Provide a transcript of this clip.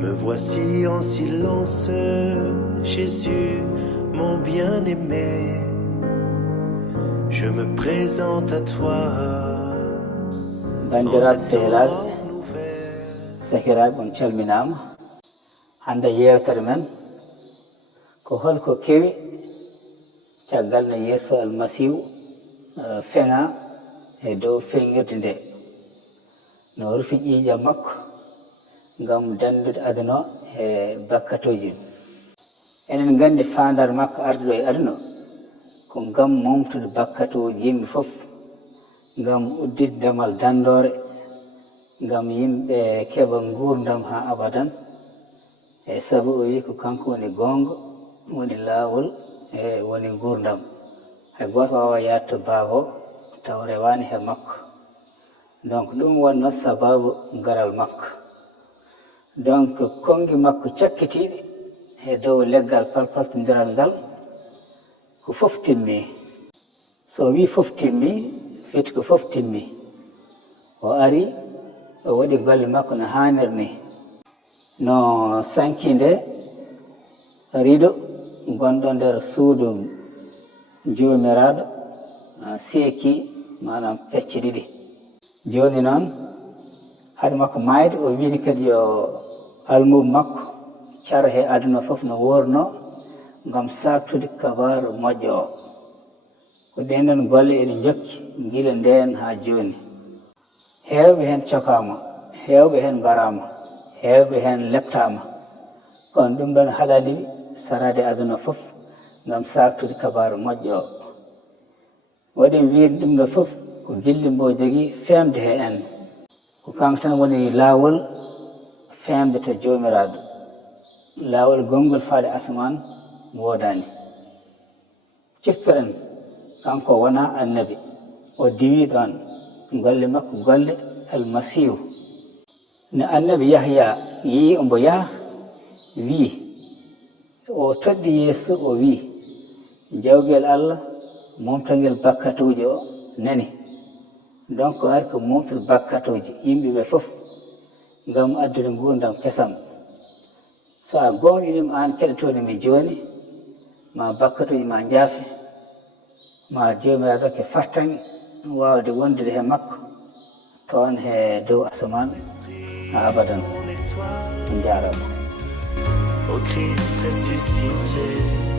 Me voici en silence, Jésus, mon bien-aimé. Je me présente à toi. Bandiraɓe sehilaaɓe sakiraaɓe on calminaama. Hannde yewtere men ko holko kewi caggal no Yeesu almasihu feŋa e dow feŋirde nde no rufi ƴiiƴam makko ngam dandude aduna e bakkatoji. Enen nganndi faandar makko arduɗo e aduna ko ngam momtude bakkatoji yimɓe fof, ngam uddide ndemal dandore, ngam yimɓe keɓa nguurdam haa abadan. E sabu o wi ko kanko woni goonga, woni laawol e woni nguurdam. Hay gooto waawa yahde to Baaba o taw rewaani he makko. Donc ɗum wonno sababu ngaral makko. Donc kongi makko cakkitiiɗi e dow leggal palpaltodiral ngal ko fof timmi. So wi fof timmi, fiti ko fof timmi. O ari o waɗi golle makko no haaniri ni, no sankinde rido gonɗo nder suudu joomiraaɗo seeki manam pecce ɗiɗi. Joni noon haade makko maayde o wiini kadi yo almuɓe makko cara he aduna fof no worno ngam saktude kabaru moƴƴo o. Ko ɗenɗon golle ene jokki gila ndeen haa joni. Heewɓe hen cokama, heewɓe hen mbarama, heewɓe hen leptama. Kono ɗum ɗon haɗaniɓe sarade aduna fof ngam saktude kabaru moƴƴo o. Waɗi wiide ɗum ɗo fof ko gilli mbo jogii femde he en, ko kanko tan woni laawol femde to joomiraaɗo. Laawol gongol faade asman woodani. Ciftoren kanko wona annabi, o diwi ɗon golle makko golle almasihu. No annabi Yahya yii ombo yaha wi o toɗɗi Yeesu o wi jawgel Allah momtangel bakkatuji o nani. Donc ari ko momtude bakkatuji yimɓeɓe fof ngam addude ngurdam kesam. So a gowninima an keɗotonimi joni ma bakkatuji ma jaafe, ma jomiraɗo ke fartange wawde wondude he makko toon he dow asaman ha abadan. Jarama. Au Christ ressuscité.